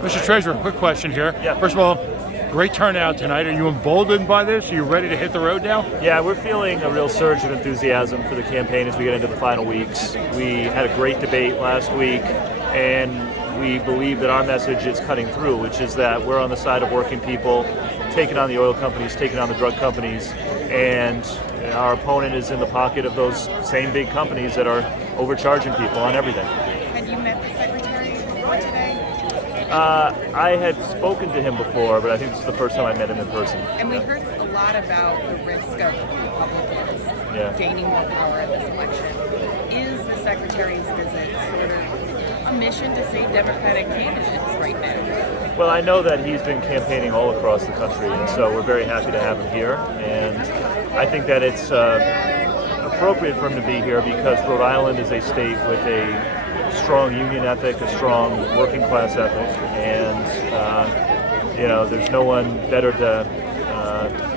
Mr. Treasurer, quick question here. Yeah. First of all, great turnout tonight. Are you emboldened by this? Are you ready to hit the road now? Yeah, we're feeling a real surge of enthusiasm for the campaign as we get into the final weeks. We had a great debate last week, and we believe that our message is cutting through, which is that we're on the side of working people, taking on the oil companies, taking on the drug companies, and our opponent is in the pocket of those same big companies that are overcharging people on everything. Had you met the secretary today? I had spoken to him before, but I think this is the first time I met him in person. And we heard a lot about the risk of Republicans gaining more power in this election. Is the secretary's visit sort of a mission to save Democratic candidates right now? Well, I know that he's been campaigning all across the country, and so we're very happy to have him here. And I think that it's appropriate for him to be here because Rhode Island is a state with a strong union ethic, a strong working class ethic, and there's no one better to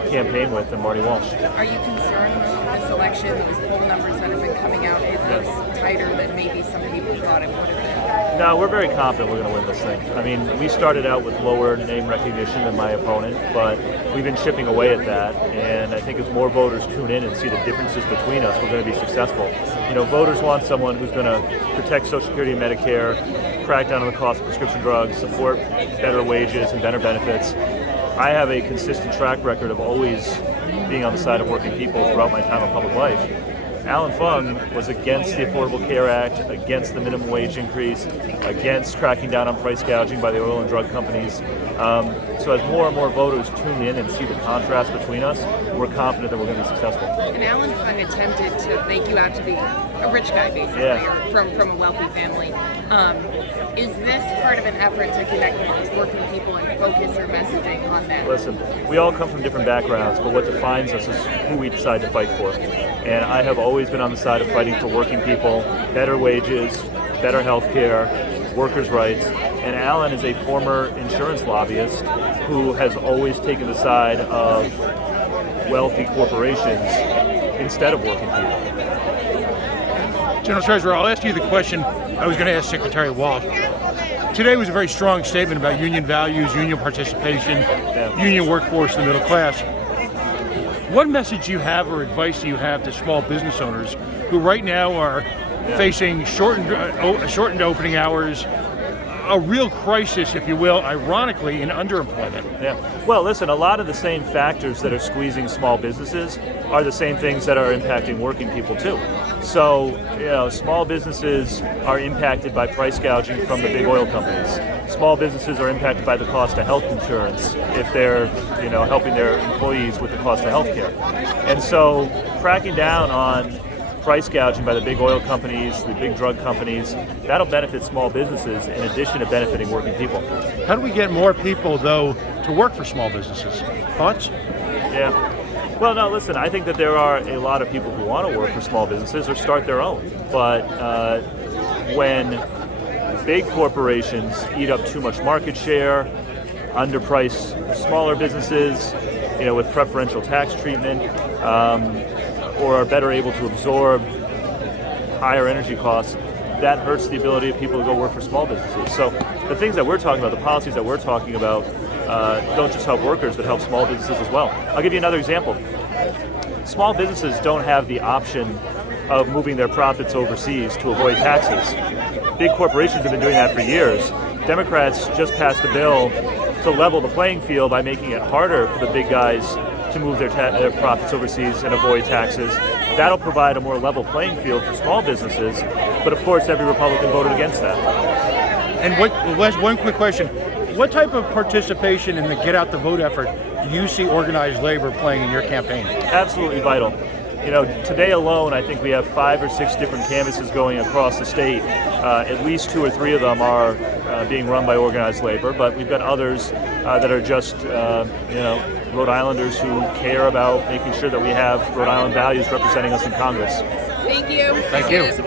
campaign with than Marty Walsh. Are you concerned with this election? Those poll numbers that have been coming out, it looks tighter than maybe some people thought it would have been. No, we're very confident we're going to win this thing. I mean, we started out with lower name recognition than my opponent, but we've been chipping away at that, and I think as more voters tune in and see the differences between us, we're going to be successful. You know, voters want someone who's going to protect Social Security and Medicare, crack down on the cost of prescription drugs, support better wages and better benefits. I have a consistent track record of always being on the side of working people throughout my time in public life. Alan Fung was against the Affordable Care Act, against the minimum wage increase, against cracking down on price gouging by the oil and drug companies. So as more and more voters tune in and see the contrast between us, we're confident that we're going to be successful. And Alan Fung attempted to make you out to be a rich guy, basically, or from a wealthy family. Is this part of an effort to connect with working people and focus your messaging on that? Listen, we all come from different backgrounds, but what defines us is who we decide to fight for. And I have always been on the side of fighting for working people, better wages, better health care, workers' rights. And Alan is a former insurance lobbyist who has always taken the side of wealthy corporations instead of working people. General Treasurer, I'll ask you the question I was going to ask Secretary Walsh. Today was a very strong statement about union values, union participation, union workforce, the middle class. What message do you have or advice do you have to small business owners who right now are facing shortened opening hours, a real crisis, if you will, ironically, in underemployment? Yeah. Well, listen, a lot of the same factors that are squeezing small businesses are the same things that are impacting working people too. So, small businesses are impacted by price gouging from the big oil companies. Small businesses are impacted by the cost of health insurance if they're, helping their employees with the cost of health care. And so, cracking down on price gouging by the big oil companies, the big drug companies, that'll benefit small businesses in addition to benefiting working people. How do we get more people, though, to work for small businesses? Thoughts? Yeah. Well, no, listen, I think that there are a lot of people who want to work for small businesses or start their own. But when big corporations eat up too much market share, underprice smaller businesses, with preferential tax treatment, or are better able to absorb higher energy costs, that hurts the ability of people to go work for small businesses. So the things that we're talking about, the policies that we're talking about, don't just help workers, but help small businesses as well. I'll give you another example. Small businesses don't have the option of moving their profits overseas to avoid taxes. Big corporations have been doing that for years. Democrats just passed a bill to level the playing field by making it harder for the big guys to move their profits overseas and avoid taxes. That'll provide a more level playing field for small businesses, but of course every Republican voted against that. And Wes, one quick question. What type of participation in the Get Out the Vote effort do you see organized labor playing in your campaign? Absolutely vital. Today alone, I think we have 5 or 6 different canvases going across the state. At least 2 or 3 of them are being run by organized labor, but we've got others that are just, Rhode Islanders who care about making sure that we have Rhode Island values representing us in Congress. Thank you. Thank you.